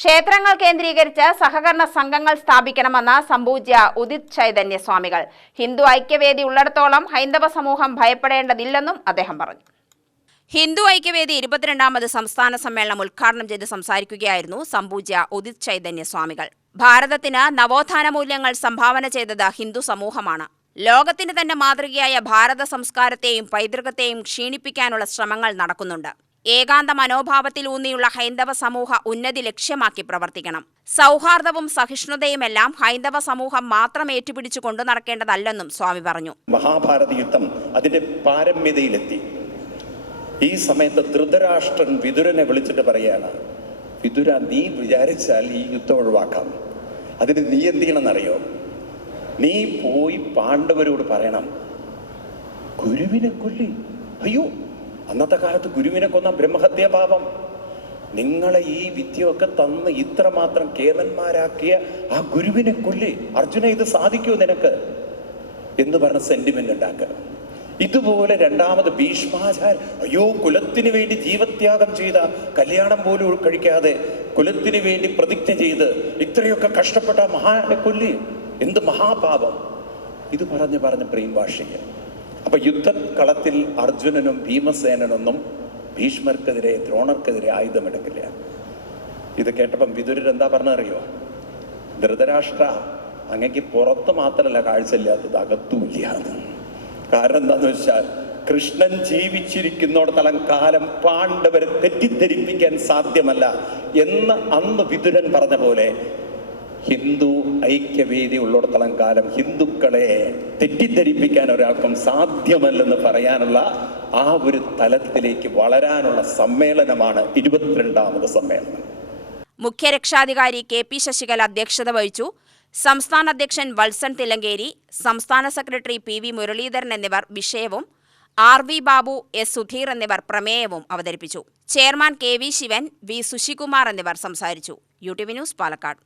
ക്ഷേത്രങ്ങൾ കേന്ദ്രീകരിച്ച് സഹകരണ സംഘങ്ങൾ സ്ഥാപിക്കണമെന്ന് സംപൂജ്യ ഉദിത് ചൈതന്യ സ്വാമികൾ. ഹിന്ദു ഐക്യവേദി ഉള്ളിടത്തോളം ഹൈന്ദവ സമൂഹം ഭയപ്പെടേണ്ടതില്ലെന്നും അദ്ദേഹം പറഞ്ഞു. ഹിന്ദു ഐക്യവേദി 22ാമത് സംസ്ഥാന സമ്മേളനം ഉദ്ഘാടനം ചെയ്ത് സംസാരിക്കുകയായിരുന്നു സംപൂജ്യ ഉദിത് ചൈതന്യ സ്വാമികൾ. ഭാരതത്തിന് നവോത്ഥാന മൂല്യങ്ങൾ സംഭാവന ചെയ്തത് ഹിന്ദു സമൂഹമാണ്. ലോകത്തിന് തന്നെ മാതൃകയായ ഭാരത സംസ്കാരത്തെയും പൈതൃകത്തെയും ക്ഷീണിപ്പിക്കാനുള്ള ശ്രമങ്ങൾ നടക്കുന്നുണ്ട്. ഏകാന്ത മനോഭാവത്തിലൂന്നിയുള്ള ഹൈന്ദവ സമൂഹ ഉന്നതി ലക്ഷ്യമാക്കി പ്രവർത്തിക്കണം. സൗഹാർദ്ദവും സഹിഷ്ണുതയുമെല്ലാം ഹൈന്ദവ സമൂഹം മാത്രം ഏറ്റുപിടിച്ചു കൊണ്ടു നടക്കേണ്ടതല്ലെന്നും സ്വാമി പറഞ്ഞു. മഹാഭാരത യുദ്ധം അതിന്റെ പാരമ്യതയിലെത്തി. ഈ സമയത്ത് ധൃതരാഷ്ട്രൻ വിതുരനെ വിളിച്ചിട്ട് പറയാണ്, വിതുര, നീ വിചാരിച്ചാൽ ഈ യുദ്ധം ഒഴിവാക്കാം. അതിന് നീ എന്ത് ചെയ്യണമെന്നറിയോ? നീ പോയി പാണ്ഡവരോട് പറയണം, ഗുരുവിനെ കൊല്ലി. അയ്യോ, അന്നത്തെ കാലത്ത് ഗുരുവിനെ കൊന്ന ബ്രഹ്മഹത്യാ പാപം. നിങ്ങളെ ഈ വിദ്യയൊക്കെ തന്ന് ഇത്രമാത്രം കേവന്മാരാക്കിയ ആ ഗുരുവിനെ കൊല്ലി. അർജുന, ഇത് സാധിക്കുമോ നിനക്ക് എന്ന് പറഞ്ഞ സെന്റിമെന്റ് ഉണ്ടാക്കുക. ഇതുപോലെ രണ്ടാമത് ഭീഷ്മാചാര്യൻ, അയ്യോ, കുലത്തിന് വേണ്ടി ജീവത്യാഗം ചെയ്ത, കല്യാണം പോലും കഴിക്കാതെ കുലത്തിന് വേണ്ടി പ്രതിജ്ഞ ചെയ്ത് ഇത്രയൊക്കെ കഷ്ടപ്പെട്ട മഹാനെ കൊല്ലി. എന്ത് മഹാപാപം! ഇത് പറഞ്ഞ് പ്രീംഭാഷിക. അപ്പൊ യുദ്ധക്കളത്തിൽ അർജുനനും ഭീമസേനനൊന്നും ഭീഷ്മർക്കെതിരെ ദ്രോണർക്കെതിരെ ആയുധമെടുക്കില്ല. ഇത് കേട്ടപ്പം വിതുരർ എന്താ പറഞ്ഞറിയോ? ധൃതരാഷ്ട്ര, അങ്ങക്ക് പുറത്ത് മാത്രമല്ല കാഴ്ചയില്ലാത്തത്, അകത്തുമില്ല. കാരണം എന്താന്ന് വെച്ചാൽ, കൃഷ്ണൻ ജീവിച്ചിരിക്കുന്നിടത്തോളം കാലം പാണ്ഡവരെ തെറ്റിദ്ധരിപ്പിക്കാൻ സാധ്യമല്ല എന്ന് അന്ന് വിതുരൻ പറഞ്ഞ പോലെ, ഹിന്ദു ഐക്യവേദി ഉള്ളിടത്തോളം കാലം ഹിന്ദുക്കളെ തെറ്റിദ്ധരിപ്പിക്കാൻ ഒരാൾക്കും സാധ്യമല്ലെന്ന് പറയാനുള്ള ആ ഒരു തലത്തിലേക്ക് വളരാനുള്ള സമ്മേളനമാണ് 22ാമത് സമ്മേളനം. മുഖ്യരക്ഷാധികാരി കെ.പി. ശശികല അധ്യക്ഷത വഹിച്ചു. സംസ്ഥാന അധ്യക്ഷൻ വത്സൻ തില്ലങ്കേരി, സംസ്ഥാന സെക്രട്ടറി പി.വി. മുരളീധരൻ എന്നിവർ വിഷയവും, ആർ.വി. ബാബു, എസ്. സുധീർ എന്നിവർ പ്രമേയവും അവതരിപ്പിച്ചു. ചെയർമാൻ കെ.വി. ശിവൻ, വി. സുശികുമാർ എന്നിവർ സംസാരിച്ചു. UTV news, Palakkad.